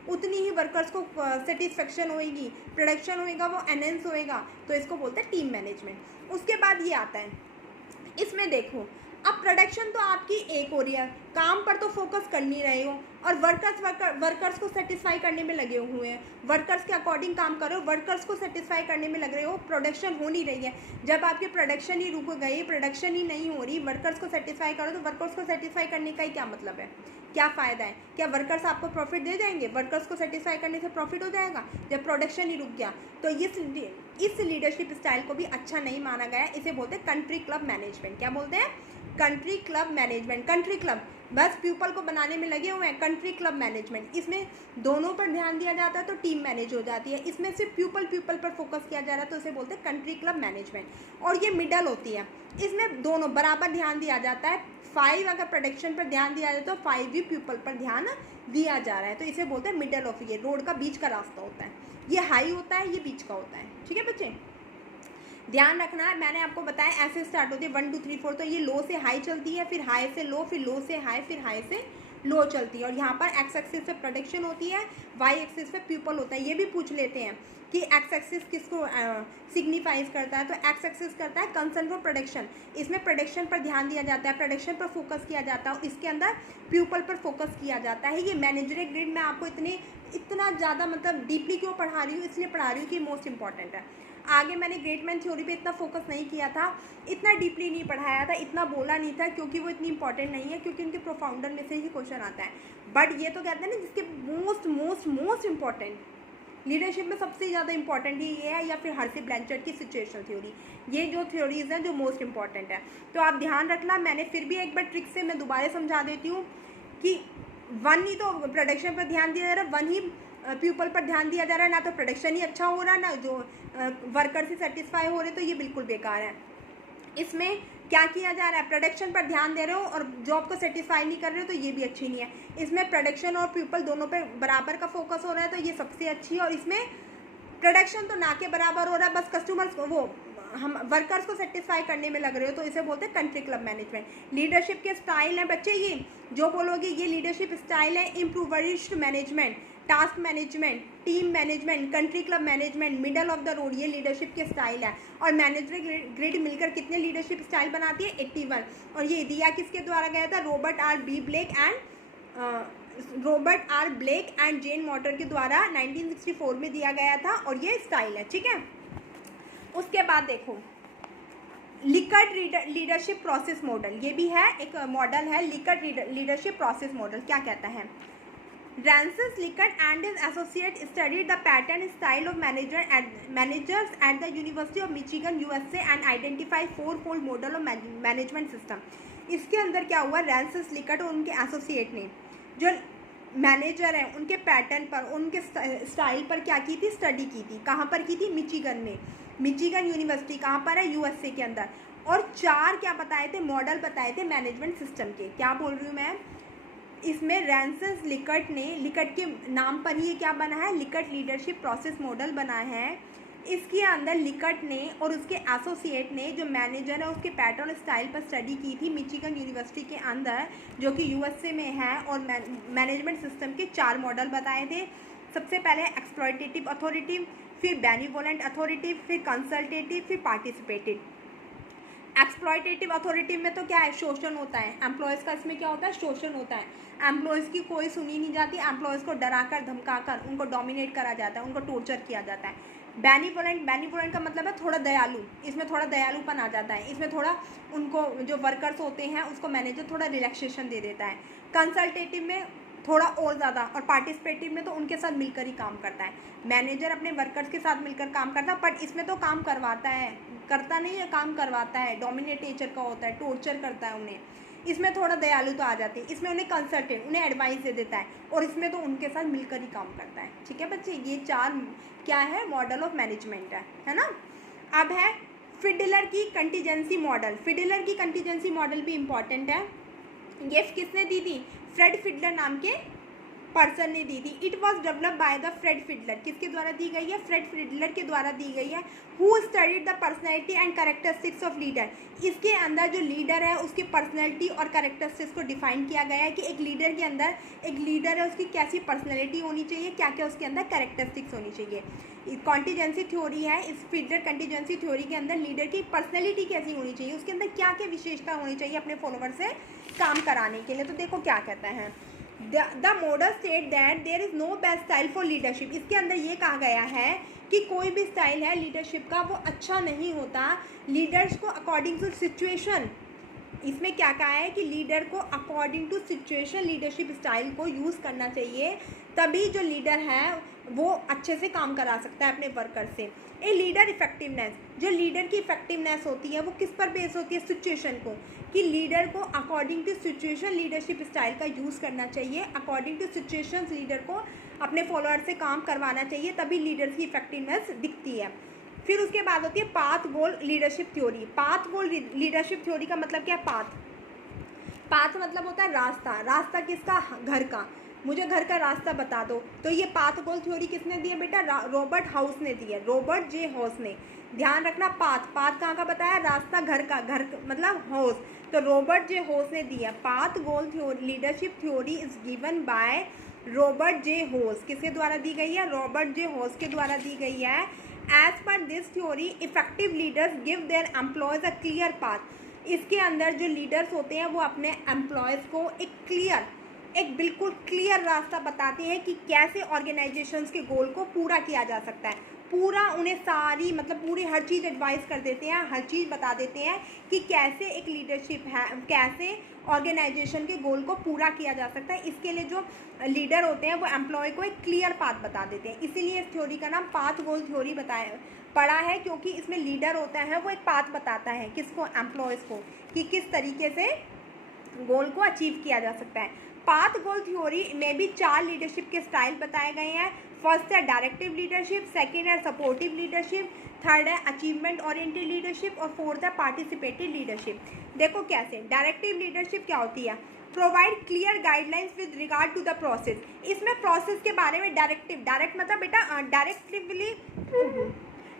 उतनी ही वर्कर्स को सेटिस्फेक्शन होएगी, प्रोडक्शन होएगा वो एनहेंस होएगा। तो इसको बोलते हैं टीम मैनेजमेंट। उसके बाद ये आता है, इसमें देखो अब प्रोडक्शन तो आपकी एक हो रही है, काम पर तो फोकस कर नहीं रहे हो, और वर्कर्स को सेटिस्फाई करने में लगे हुए हैं, वर्कर्स के अकॉर्डिंग काम करो, वर्कर्स को सेटिस्फाई करने में लग रहे हो, प्रोडक्शन हो नहीं रही है। जब आपकी प्रोडक्शन ही रुक गई, प्रोडक्शन ही नहीं हो रही, वर्कर्स को सेटिस्फाई करो, तो वर्कर्स को सेटिस्फाई करने का ही क्या मतलब है, क्या फ़ायदा है। क्या वर्कर्स आपको प्रॉफिट दे जाएंगे, वर्कर्स को सेटिस्फाई करने से प्रॉफिट हो जाएगा जब प्रोडक्शन ही रुक गया। तो इस लीडरशिप स्टाइल को भी अच्छा नहीं माना गया। इसे बोलते हैं कंट्री क्लब मैनेजमेंट। क्या बोलते हैं, country club management. Country club बस पीपल को बनाने में लगे हुए हैं, कंट्री क्लब मैनेजमेंट। इसमें दोनों पर ध्यान दिया जाता है तो टीम मैनेज हो जाती है। इसमें सिर्फ पीपल पर फोकस किया जा रहा है तो इसे बोलते हैं कंट्री क्लब मैनेजमेंट। और ये मिडल होती है, इसमें दोनों बराबर ध्यान दिया जाता है। 5 अगर प्रोडक्शन पर ध्यान दिया जाए तो 5 भी पीपल पर ध्यान दिया जा रहा है, तो इसे बोलते हैं मिडल ऑफ ये, रोड का बीच का रास्ता होता है। ये हाई होता है, ये बीच का होता है। ठीक है बच्चे, ध्यान रखना है। मैंने आपको बताया ऐसे स्टार्ट होती है 1 2 3 4, तो ये लो से हाई चलती है, फिर हाई से लो, फिर लो से हाई, फिर हाई से लो चलती है। और यहाँ पर एक्स एक्सिस पे प्रोडक्शन होती है, वाई एक्सिस पे पीपल होता है। ये भी पूछ लेते हैं कि एक्स एक्सिस किसको सिग्निफाइज करता है, तो एक्स एक्सिस करता है कंसर्न फॉर प्रोडक्शन। इसमें प्रोडक्शन पर ध्यान दिया जाता है, प्रोडक्शन पर फोकस किया जाता है, इसके अंदर पीपल पर फोकस किया जाता है। ये मैनेजरियल ग्रिड मैं आपको इतना ज़्यादा मतलब डीपली क्यों पढ़ा रही हूँ, इसलिए पढ़ा रही हूँ कि मोस्ट इंपॉर्टेंट है। आगे मैंने ग्रेटमैन थ्योरी पे इतना फोकस नहीं किया था, इतना डीपली नहीं पढ़ाया था, इतना बोला नहीं था, क्योंकि वो इतनी इंपॉर्टेंट नहीं है, क्योंकि उनके प्रोफाउंडर में से ही क्वेश्चन आता है। बट ये तो कहते हैं ना जिसके मोस्ट इंपॉर्टेंट लीडरशिप में सबसे ज़्यादा इंपॉर्टेंट ये है, या फिर हर्सी ब्लैंचर्ड की सिचुएशनल थ्योरी, ये जो थ्योरीज हैं जो मोस्ट इंपॉर्टेंट है। तो आप ध्यान रखना। मैंने फिर भी एक बार ट्रिक से मैं दोबारा समझा देती हूँ कि 1 ही तो प्रोडक्शन पर ध्यान दिया जा रहा है, 1 ही पीपल पर ध्यान दिया जा रहा है, ना तो प्रोडक्शन ही अच्छा हो रहा है, ना जो वर्कर से सेटिस्फाई हो रहे, तो ये बिल्कुल बेकार है। इसमें क्या किया जा रहा है, प्रोडक्शन पर ध्यान दे रहे हो और जॉब को सेटिस्फाई नहीं कर रहे हो, तो ये भी अच्छी नहीं है। इसमें प्रोडक्शन और पीपल दोनों पर बराबर का फोकस हो रहा है, तो ये सबसे अच्छी है। और इसमें प्रोडक्शन तो ना के बराबर हो रहा है, बस कस्टमर्स को वो हम वर्कर्स को सेटिस्फाई करने में लग रहे हो, तो इसे बोलते हैं कंट्री क्लब मैनेजमेंट। लीडरशिप के स्टाइल हैं बच्चे, ये जो बोलोगे ये लीडरशिप स्टाइल है। Impoverished management, task management, team management, country club management, middle of the road, ये लीडरशिप के स्टाइल है। और मैनेजर ग्रिड मिलकर कितने लीडरशिप स्टाइल बनाती है, 81। और ये दिया किसके द्वारा गया था, Robert R Blake and Jane Mouton के द्वारा 1964 में दिया गया था। और ये स्टाइल है, ठीक है। उसके बाद देखो लिकर्ट लीडरशिप प्रोसेस मॉडल, ये भी है एक मॉडल है। लिकर्ट लीडरशिप प्रोसेस मॉडल क्या कहता है, Francis Lickert and his associates studied the pattern style of managers at the University of Michigan, USA and identified four-fold model of management system. इसके अंदर क्या हुआ, फ्रांसिस लिकट और उनके एसोसिएट ने जो मैनेजर हैं उनके पैटर्न पर, उनके स्टाइल पर क्या की थी, स्टडी की थी. कहाँ पर की थी, मिचिगन में. मिचिगन यूनिवर्सिटी कहाँ पर है, यूएसए के अंदर. और 4 क्या बताए थे, मॉडल बताए थे मैनेजमेंट सिस्टम के. क्या बोल रही हूँ मैं, इसमें फ्रांसिस लिकट ने, लिकट के नाम पर ही क्या बना है, लिकट लीडरशिप प्रोसेस मॉडल बना है. इसके अंदर लिकट ने और उसके एसोसिएट ने जो मैनेजर है उसके पैटर्न स्टाइल पर स्टडी की थी मिचिगन यूनिवर्सिटी के अंदर, जो कि यूएसए में है. और मैनेजमेंट सिस्टम के 4 मॉडल बताए थे. सबसे पहले एक्सप्लॉयटेटिव अथॉरिटी, फिर बेनिवोलेंट अथॉरिटी, फिर कंसल्टेटिव, फिर पार्टिसिपेटिव. एक्सप्लॉयटेटिव अथॉरिटी में तो क्या है, शोषण होता है एम्प्लॉयज़ का. इसमें क्या होता है, शोषण होता है. एम्प्लॉयज़ की कोई सुनी नहीं जाती, एम्प्लॉयज़ को डराकर धमकाकर उनको डोमिनेट करा जाता है, उनको टॉर्चर किया जाता है. बेनिवोलेंट का मतलब है थोड़ा दयालु. इसमें थोड़ा दयालुपन आ जाता है. इसमें थोड़ा उनको जो वर्कर्स होते हैं उसको मैनेजर थोड़ा रिलैक्सेशन दे देता है. कंसल्टेटिव में थोड़ा और ज़्यादा, और पार्टिसिपेटिव में तो उनके साथ मिलकर ही काम करता है. मैनेजर अपने वर्कर्स के साथ मिलकर काम करता है, बट इसमें तो काम करवाता है, करता नहीं है, काम करवाता है. डोमिनेट नेचर का होता है, टॉर्चर करता है उन्हें. इसमें थोड़ा दयालु तो आ जाती है. इसमें उन्हें कंसल्टेंट, उन्हें एडवाइस दे देता है. और इसमें तो उनके साथ मिलकर ही काम करता है. ठीक है बच्चे, ये 4 क्या है, मॉडल ऑफ मैनेजमेंट है ना. अब है फिडलर की कंटीजेंसी मॉडल. फिडलर की कंटीजेंसी मॉडल भी इम्पॉर्टेंट है. ये किसने दी थी, फ्रेड फिडलर नाम के पर्सन ने दी थी. It was develop by the Fred Fiedler. किसके द्वारा दी गई है, फ्रेड फिडलर के द्वारा दी गई है. Who studied the personality and characteristics of leader. इसके अंदर जो लीडर है उसकी पर्सनैलिटी और कैरेक्टरिस्टिक्स को डिफाइन किया गया है कि एक लीडर के अंदर, एक लीडर है उसकी कैसी पर्सनैलिटी होनी चाहिए, क्या क्या उसके अंदर कैरेक्टरिस्टिक्स होनी चाहिए. कॉन्टीजेंसी थ्योरी है. इस फिडलर कंटीजेंसी थ्योरी के अंदर लीडर की पर्सनैलिटी कैसी होनी चाहिए, उसके अंदर क्या क्या विशेषता होनी चाहिए अपने फॉलोवर से काम कराने के लिए. तो देखो क्या कहता है, the model state that there is no best style for leadership. इसके अंदर ये कहा गया है कि कोई भी स्टाइल है लीडरशिप का वो अच्छा नहीं होता. लीडर्स को अकॉर्डिंग टू सिचुएशन, इसमें क्या कहा है कि लीडर को according to situation leadership style को यूज़ करना चाहिए. तभी जो लीडर है वो अच्छे से काम करा सकता है अपने वर्कर से. ए लीडर इफेक्टिवनेस, जो लीडर की इफेक्टिवनेस होती है वो किस पर बेस होती है, सिचुएशन को, कि लीडर को according to situation leadership style का यूज़ करना चाहिए. अकॉर्डिंग टू सिचुएशंस लीडर को अपने फॉलोअर से काम करवाना चाहिए, तभी लीडर्स की इफेक्टिवनेस दिखती है. फिर उसके बाद होती है पाथ गोल लीडरशिप थ्योरी. पाथ गोल लीडरशिप थ्योरी का मतलब क्या है, पाथ मतलब होता है रास्ता. रास्ता किसका, घर का. मुझे घर का रास्ता बता दो. तो ये पाथ गोल थ्योरी किसने दी है बेटा, रॉबर्ट हाउस ने दी है, रॉबर्ट जे हाउस ने. ध्यान रखना, पाथ कहाँ का बताया, रास्ता, घर का, घर मतलब हाउस. तो रॉबर्ट जे हाउस ने दी है. Path goal theory leadership theory is given by Robert J house. किसके द्वारा दी गई है, रॉबर्ट जे हाउस के द्वारा दी गई है. As per this theory effective leaders give their employees a clear path. इसके अंदर जो लीडर्स होते हैं वो अपने एम्प्लॉयज़ को एक बिल्कुल क्लियर रास्ता बताते हैं कि कैसे ऑर्गेनाइजेशंस के गोल को पूरा किया जा सकता है. पूरा उन्हें सारी मतलब पूरी हर चीज़ एडवाइस कर देते हैं, हर चीज़ बता देते हैं कि कैसे एक लीडरशिप है, कैसे ऑर्गेनाइजेशन के गोल को पूरा किया जा सकता है. इसके लिए जो लीडर होते हैं वो एम्प्लॉय को एक क्लियर पाथ बता देते हैं. इसीलिए इस थ्योरी का नाम पाथ गोल थ्योरी पड़ा है, क्योंकि इसमें लीडर होता है वो एक पाथ बताता है किसको, एम्प्लॉयज़ को, कि किस तरीके से गोल को अचीव किया जा सकता है. पाथ गोल थ्योरी में भी 4 लीडरशिप के स्टाइल बताए गए हैं. फर्स्ट है डायरेक्टिव लीडरशिप, सेकंड है सपोर्टिव लीडरशिप, थर्ड है अचीवमेंट ओरिएंटेड लीडरशिप और फोर्थ है पार्टिसिपेटिव लीडरशिप. देखो कैसे, डायरेक्टिव लीडरशिप क्या होती है, provide clear guidelines with regard to the process. इसमें प्रोसेस के बारे में डायरेक्ट मतलब बेटा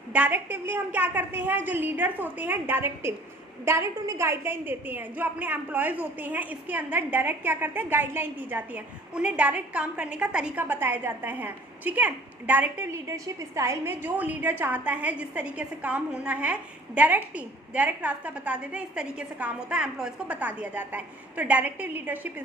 डायरेक्टिवली हम क्या करते हैं, जो लीडर्स होते हैं डायरेक्ट उन्हें गाइडलाइन देते हैं. जो अपने एम्प्लॉयज़ होते हैं इसके अंदर डायरेक्ट क्या करते हैं, गाइडलाइन दी जाती है, उन्हें डायरेक्ट काम करने का तरीका बताया जाता है. ठीक है, डायरेक्टिव लीडरशिप स्टाइल में जो लीडर चाहता है जिस तरीके से काम होना है, डायरेक्ट रास्ता बता देते हैं, इस तरीके से काम होता है, एम्प्लॉयज़ को बता दिया जाता है. तो डायरेक्टिव लीडरशिप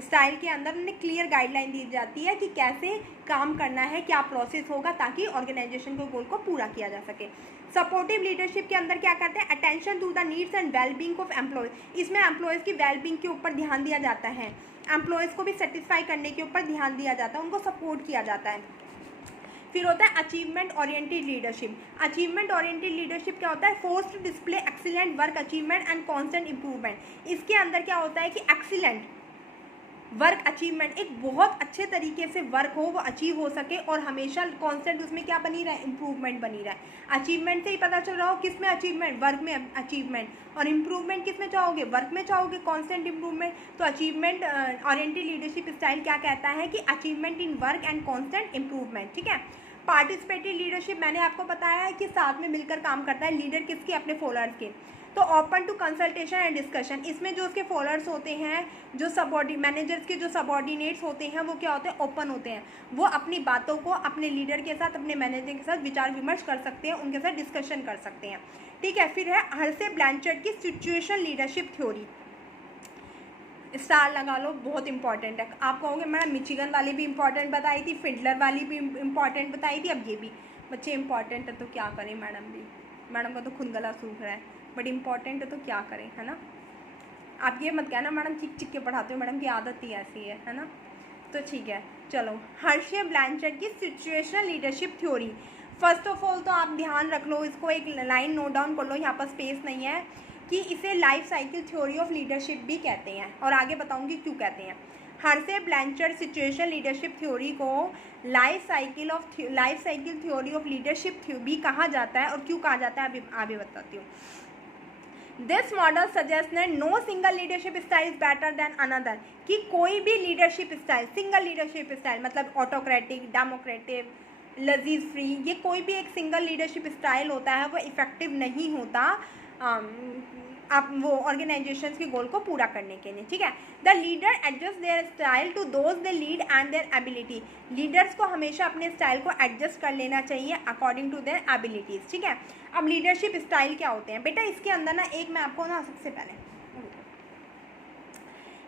स्टाइल के अंदर उन्हें क्लियर गाइडलाइन दी जाती है कि कैसे काम करना है, क्या प्रोसेस होगा ताकि ऑर्गेनाइजेशन के गोल को पूरा किया जा सके. सपोर्टिव लीडरशिप के अंदर क्या करते हैं, attention to the needs and wellbeing of employees. इसमें एम्प्लॉयज़ की वेलबींग के ऊपर ध्यान दिया जाता है. एम्प्लॉयज़ को भी सेटिस्फाई करने के ऊपर ध्यान दिया जाता है, उनको सपोर्ट किया जाता है। फिर होता है achievement oriented leadership. Achievement oriented leadership क्या होता है? Force to display excellent work achievement and constant improvement. इसके अंदर क्या होता है कि एक्सीलेंट वर्क अचीवमेंट, एक बहुत अच्छे तरीके से वर्क हो, वो अचीव हो सके और हमेशा कांस्टेंट उसमें क्या बनी रहे? इंप्रूवमेंट बनी रहे। अचीवमेंट से ही पता चल रहा हो किस में अचीवमेंट? वर्क में अचीवमेंट। और इंप्रूवमेंट किस में चाहोगे? वर्क में चाहोगे, कांस्टेंट इंप्रूवमेंट। तो अचीवमेंट ओरिएंटेड लीडरशिप स्टाइल क्या कहता है कि achievement in work and constant improvement. ठीक है। पार्टिसिपेटिव लीडरशिप मैंने आपको बताया है कि साथ में मिलकर काम करता है। लीडर किसके? अपने फॉलोअर्स के। तो open to consultation and discussion, इसमें जो उसके फॉलोअर्स होते हैं, जो मैनेजर्स के जो सबऑर्डिनेट्स होते हैं, वो क्या होते हैं? ओपन होते हैं। वो अपनी बातों को अपने लीडर के साथ, अपने मैनेजर के साथ विचार विमर्श कर सकते हैं, उनके साथ डिस्कशन कर सकते हैं। ठीक है। फिर है हर्षे ब्लैंचर्ड की सिचुएशन लीडरशिप थ्योरी। स्टार लगा लो, बहुत इंपॉर्टेंट है। आप कहोगे मैडम मिचिगन वाली भी इंपॉर्टेंट बताई थी, फिडलर वाली भी इंपॉर्टेंट बताई थी, अब ये भी बच्चे इंपॉर्टेंट है तो क्या करें? मैडम का तो खुद गला सूख रहा है, बट इम्पॉर्टेंट है तो क्या करें, है ना। आप ये मत कहना मैडम चिक चिक के पढ़ाते हो, मैडम की आदत ही ऐसी है ना। तो ठीक है, चलो। हर्षे ब्लैंचर्ड की situational leadership theory. First of all तो आप ध्यान रख लो, इसको एक लाइन नोट डाउन कर लो, यहाँ पर स्पेस नहीं है, कि इसे life cycle theory of leadership भी कहते हैं, और आगे बताऊंगी क्यों कहते हैं। Hersey Blanchard situation leadership theory को life cycle theory of leadership भी कहा जाता है, और क्यों कहा जाता है आगे बताती हूँ। This model suggest that no single leadership style is better than another, कि कोई भी leadership style, single leadership style मतलब ऑटोक्रेटिक, डेमोक्रेटिक, लजीज फ्री, ये कोई भी एक सिंगल लीडरशिप स्टाइल होता है वो इफेक्टिव नहीं होता आप वो ऑर्गेनाइजेशन के गोल को पूरा करने के लिए। ठीक है। The leader adjust their style to those they lead and their ability. Leaders को हमेशा अपने स्टाइल को एडजस्ट कर लेना चाहिए अकॉर्डिंग टू देयर एबिलिटीज़। ठीक है। अब लीडरशिप स्टाइल क्या होते हैं बेटा? इसके अंदर ना एक मैं आपको ना सबसे पहले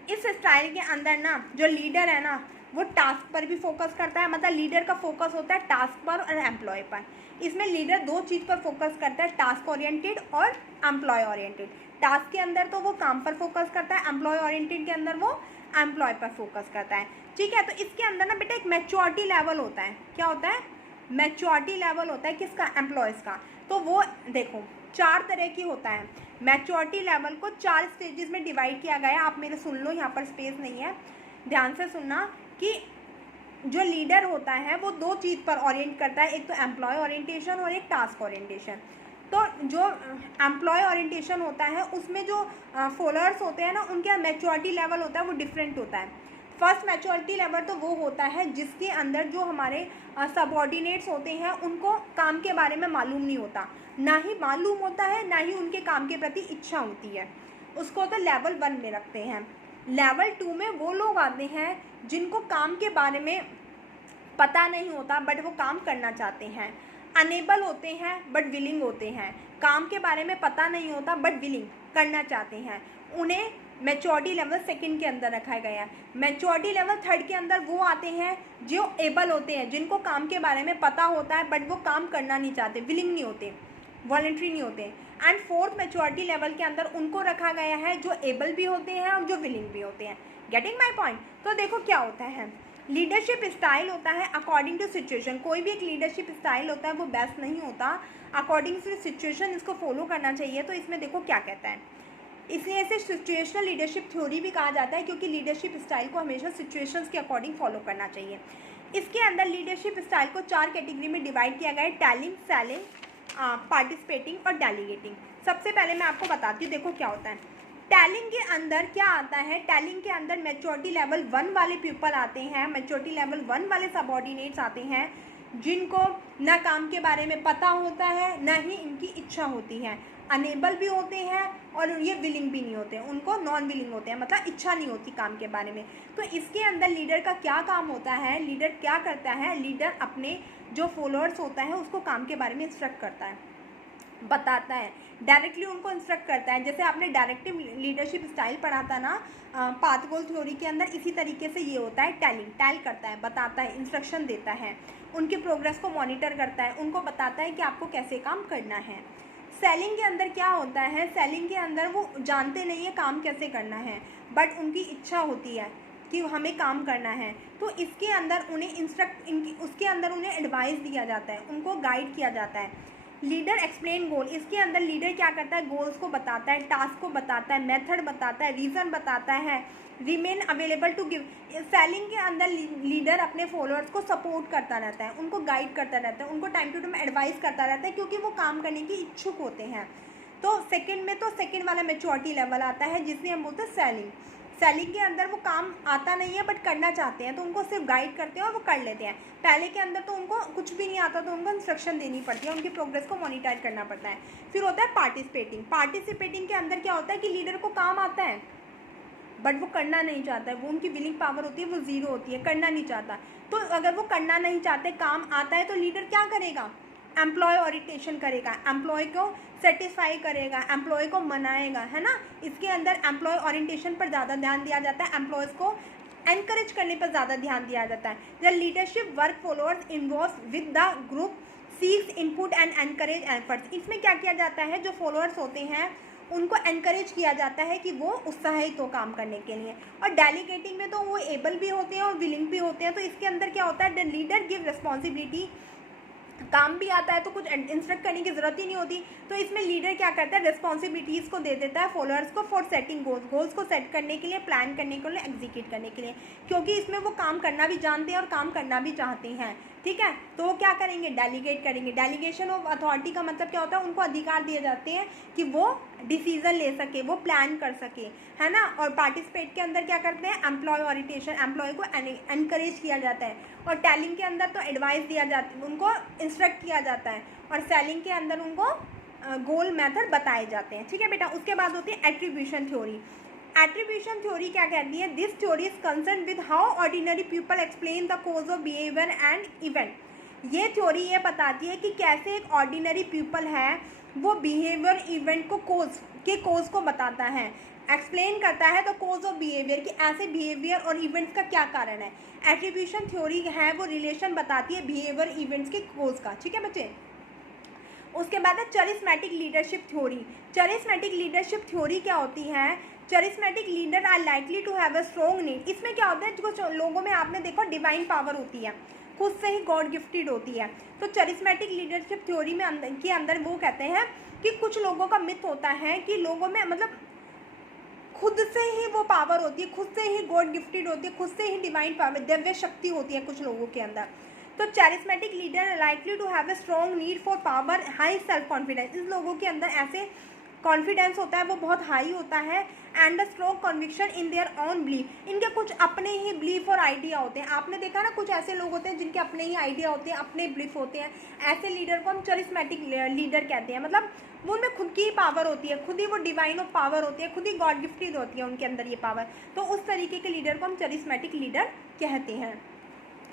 इस स्टाइल के अंदर ना जो लीडर है ना वो टास्क पर भी फोकस करता है, मतलब लीडर का फोकस होता है टास्क पर और एम्प्लॉय पर। इसमें लीडर दो चीज़ पर फोकस करता है, टास्क ओरिएंटेड और एम्प्लॉय ओरिएंटेड। टास्क के अंदर तो वो काम पर फोकस करता है, एम्प्लॉय ओरिएंटेड के अंदर वो एम्प्लॉय पर फोकस करता है। ठीक है। तो इसके अंदर ना बेटा एक मैच्योरिटी लेवल होता है। क्या होता है? मैच्योरिटी लेवल होता है किसका? एम्प्लॉयज़ का। तो वो देखो 4 तरह की होता है। मैच्योरिटी लेवल को 4 स्टेजेस में डिवाइड किया गया है। आप मेरे सुन लो, यहाँ पर स्पेस नहीं है, ध्यान से सुनना, कि जो लीडर होता है वो 2 चीज़ पर ओरिएंट करता है, एक तो एम्प्लॉय ओरिएंटेशन और एक टास्क ओरिएंटेशन। तो जो एम्प्लॉय ओरिएंटेशन होता है उसमें जो फॉलोअर्स होते हैं ना उनका मैच्योरिटी लेवल होता है वो डिफरेंट होता है। फर्स्ट मैच्योरिटी लेवल तो वो होता है जिसके अंदर जो हमारे सबऑर्डिनेट्स होते हैं उनको काम के बारे में मालूम नहीं होता, ना ही मालूम होता है, ना ही उनके काम के प्रति इच्छा होती है, उसको तो लेवल 1 में रखते हैं। लेवल 2 में वो लोग आते हैं जिनको काम के बारे में पता नहीं होता बट वो काम करना चाहते हैं। अनेबल होते हैं बट विलिंग होते हैं, काम के बारे में पता नहीं होता बट विलिंग करना चाहते हैं, उन्हें मैच्योरिटी लेवल 2 के अंदर रखा गया है। मैच्योरिटी लेवल 3 के अंदर वो आते हैं जो एबल होते हैं, जिनको काम के बारे में पता होता है बट वो काम करना नहीं चाहते, विलिंग नहीं होते, वॉलंटरी नहीं होते। एंड 4th मैच्योरिटी लेवल के अंदर उनको रखा गया है जो एबल भी होते हैं और जो विलिंग भी होते हैं। Getting my point? तो देखो क्या होता है, लीडरशिप स्टाइल होता है अकॉर्डिंग टू सिचुएशन। कोई भी एक लीडरशिप स्टाइल होता है वो बेस्ट नहीं होता, अकॉर्डिंग टू सिचुएशन इसको फॉलो करना चाहिए। तो इसमें देखो क्या कहता है, इसलिए इसे सिचुएशनल लीडरशिप थ्योरी भी कहा जाता है, क्योंकि लीडरशिप स्टाइल को हमेशा सिचुएशंस के अकॉर्डिंग फॉलो करना चाहिए। इसके अंदर लीडरशिप स्टाइल को 4 कैटेगरी में डिवाइड किया गया है, टेलिंग, सेलिंग, पार्टिसिपेटिंग और डेलीगेटिंग। सबसे पहले मैं आपको बताती हूँ, देखो क्या होता है। टेलिंग के अंदर क्या आता है, टेलिंग के अंदर मैच्योरिटी लेवल 1 वाले पीपल आते हैं, मैच्योरिटी लेवल 1 वाले सबऑर्डिनेट्स आते हैं जिनको ना काम के बारे में पता होता है ना ही इनकी इच्छा होती है, अनेबल भी होते हैं और ये विलिंग भी नहीं होते, उनको नॉन विलिंग होते हैं, मतलब इच्छा नहीं होती काम के बारे में। तो इसके अंदर लीडर का क्या काम होता है, लीडर क्या करता है, लीडर अपने जो फॉलोअर्स होता है उसको काम के बारे में इंस्ट्रक्ट करता है, बताता है, डायरेक्टली उनको इंस्ट्रक्ट करता है। जैसे आपने डायरेक्टिव लीडरशिप स्टाइल पढ़ा था ना पाथ गोल थ्योरी के अंदर, इसी तरीके से ये होता है टेलिंग, टेल करता है, बताता है, इंस्ट्रक्शन देता है, उनके प्रोग्रेस को मॉनिटर करता है, उनको बताता है कि आपको कैसे काम करना है। सेलिंग के अंदर क्या होता है, सेलिंग के अंदर वो जानते नहीं है काम कैसे करना है बट उनकी इच्छा होती है, कि हमें काम करना है, तो इसके अंदर उन्हें उसके अंदर उन्हें एडवाइस दिया जाता है, उनको गाइड किया जाता है। लीडर एक्सप्लेन गोल, इसके अंदर लीडर क्या करता है, गोल्स को बताता है, टास्क को बताता है, मेथड बताता है, रीज़न बताता है, remain available to give. Selling के अंदर लीडर अपने फॉलोअर्स को सपोर्ट करता रहता है, उनको गाइड करता रहता है, उनको टाइम टू टाइम एडवाइस करता रहता है, क्योंकि वो काम करने की इच्छुक होते हैं। तो सेकंड वाला मैच्योरिटी लेवल आता है, जिसमें हम बोलते हैं सेलिंग। सेलिंग के अंदर वो काम आता नहीं है बट करना चाहते हैं, तो उनको सिर्फ गाइड करते हैं और वो कर लेते हैं। पहले के अंदर तो उनको कुछ भी नहीं आता, तो उनको इंस्ट्रक्शन देनी पड़ती है, उनकी प्रोग्रेस को मॉनिटर करना पड़ता है। फिर होता है पार्टिसिपेटिंग के अंदर क्या होता है कि लीडर को काम आता है बट वो करना नहीं चाहता है, वो उनकी विलिंग पावर होती है वो ज़ीरो होती है, करना नहीं चाहता। तो अगर वो करना नहीं चाहते, काम आता है, तो लीडर क्या करेगा, एम्प्लॉय ओरिएंटेशन करेगा, एम्प्लॉय को सेटिस्फाई करेगा, एम्प्लॉय को मनाएगा, है ना। इसके अंदर एम्प्लॉय ओरिएंटेशन पर ज़्यादा ध्यान दिया जाता है, एम्प्लॉयज़ को एनकरेज करने पर ज़्यादा ध्यान दिया जाता है। The leadership work followers involve with the group seeks input and encourage efforts. इसमें क्या किया जाता है, जो फॉलोअर्स होते हैं उनको एनकरेज किया जाता है कि वो उत्साहित हो काम करने के लिए। और डेलीगेटिंग में तो वो एबल भी होते हैं और विलिंग भी होते हैं। तो इसके अंदर क्या होता है, द लीडर गिव रिस्पॉन्सिबिलिटी, काम भी आता है तो कुछ इंस्ट्रक्ट करने की ज़रूरत ही नहीं होती। तो इसमें लीडर क्या करता है, रिस्पॉन्सिबिलिटीज़ को दे देता है फॉलोअर्स को फॉर सेटिंग गोल्स को सेट करने के लिए, प्लान करने के लिए, एग्जीक्यूट करने के लिए, क्योंकि इसमें वो काम करना भी जानते हैं और काम करना भी चाहते हैं। ठीक है, तो वो क्या करेंगे, डेलीगेट करेंगे। डेलीगेशन ऑफ अथॉरिटी का मतलब क्या होता है, उनको अधिकार दिए जाते हैं कि वो डिसीजन ले सके, वो प्लान कर सके, है ना। और पार्टिसिपेट के अंदर क्या करते हैं, एम्प्लॉय ओरिएंटेशन, एम्प्लॉय को एनकरेज किया जाता है। और टेलिंग के अंदर तो एडवाइस दिया जाता है, उनको इंस्ट्रक्ट किया जाता है। और सेलिंग के अंदर उनको गोल मेथड बताए जाते हैं। ठीक है बेटा, उसके बाद होती है एट्रीब्यूशन थ्योरी। एट्रीब्यूशन थ्योरी क्या कहती है, this theory is concern with how ordinary people explain the cause of behaviour and event. ये थ्योरी ये बताती है कि कैसे एक ऑर्डिनरी पीपल है वो बिहेवियर इवेंट को कोज को बताता है, एक्सप्लेन करता है तो कोज ऑफ बिहेवियर कि ऐसे बिहेवियर और इवेंट्स का क्या कारण है। एट्रीब्यूशन थ्योरी है वो रिलेशन बताती है बिहेवियर इवेंट्स के कोज का। ठीक है बच्चे, उसके बाद है charismatic leadership theory. Charismatic leadership theory क्या होती है, charismatic leader are likely to have a strong need. इसमें क्या होता है, कुछ लोगों में आपने देखो डिवाइन पावर होती है, खुद से ही गॉड गिफ्टेड होती है। तो चरिस्मेटिक लीडरशिप थ्योरी में के अंदर वो कहते हैं कि कुछ लोगों का मिथ होता है कि लोगों में मतलब खुद से ही वो पावर होती है, खुद से ही गॉड गिफ्टेड होती है, खुद से ही डिवाइन पावर, दिव्य शक्ति होती है कुछ लोगों के अंदर। तो charismatic leader likely to have a strong need for power, high self confidence. इस लोगों के अंदर ऐसे कॉन्फिडेंस होता है, वो बहुत हाई होता है, and a strong conviction in their on belief. इनके कुछ अपने ही बिलीफ और आइडिया होते हैं। आपने देखा ना, कुछ ऐसे लोग होते हैं जिनके अपने ही आइडिया होते हैं, अपने बिलीफ होते हैं। ऐसे लीडर को हम चरिस्मेटिक लीडर कहते हैं। मतलब वो उनमें खुद की ही पावर होती है, खुद ही वो डिवाइन ऑफ पावर होती है, खुद ही गॉड गिफ्टेड होती है उनके अंदर ये पावर। तो उस तरीके के लीडर को हम चरिस्मेटिक लीडर कहते हैं।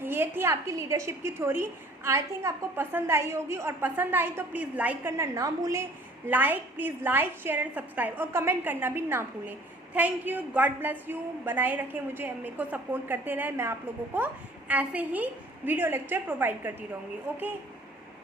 ये थी आपकी लीडरशिप की थ्योरी। आई थिंक आपको पसंद आई होगी, और पसंद आई तो प्लीज़ लाइक करना ना भूलें। Please like share and subscribe, और कमेंट करना भी ना भूलें। Thank you, God bless you. बनाए रखें मुझे, मेरे को सपोर्ट करते रहें। मैं आप लोगों को ऐसे ही वीडियो लेक्चर प्रोवाइड करती रहूँगी। ओके।